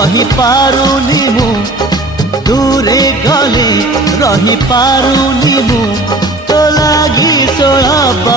रही पारुनी मु दूरे गले रही पारुनी मु तो लागी 16